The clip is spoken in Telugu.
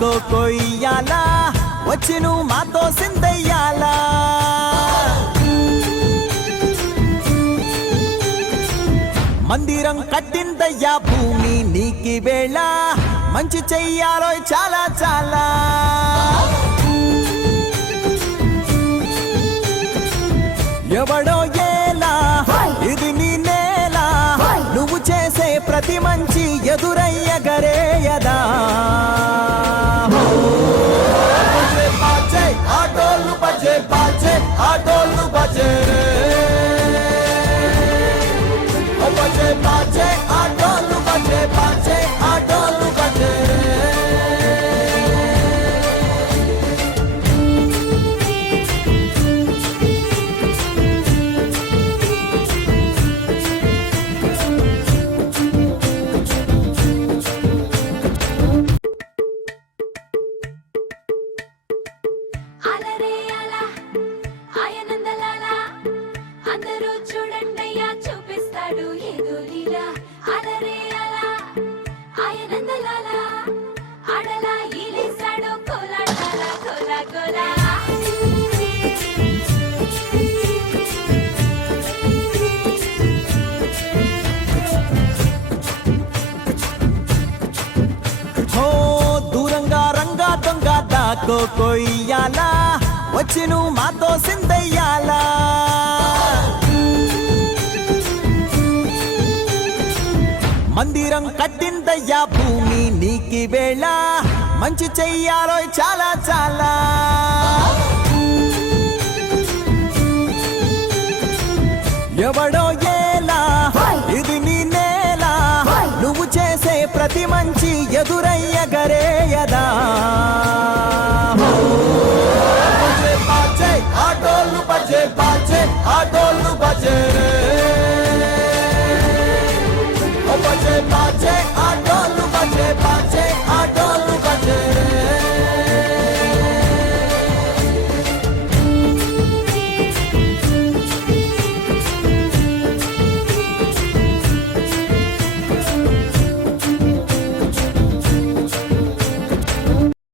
దాకో కొయ్యాలా వచ్చి నువ్వు మాతో సిందయ్యాలా మందిరం కట్టిందయ్యా భూమి నీకి వేళ మంచి చెయ్యాలో చాలా చాలా ఎవడో ఏలా ఇది నీ నేల నువ్వు చేసే ప్రతి మంచి ఎదురయ్యగరేయదా ఆటోలు బజే బాజే ఆటోలు బజే బజే బాజే ఆటోలు బజే బాజే ఆటోలు బజే దాకో కొయ్యాలా వచ్చి నువ్వు మాతో సిందయ్యాలా మందిరం కట్టిందయ్యా భూమి నీకి వేళ మంచి చెయ్యాలో చాలా చాలా ఎవడో ఏలా ఇది నీ నేల నువ్వు చేసే ప్రతి మంచి ఎదుర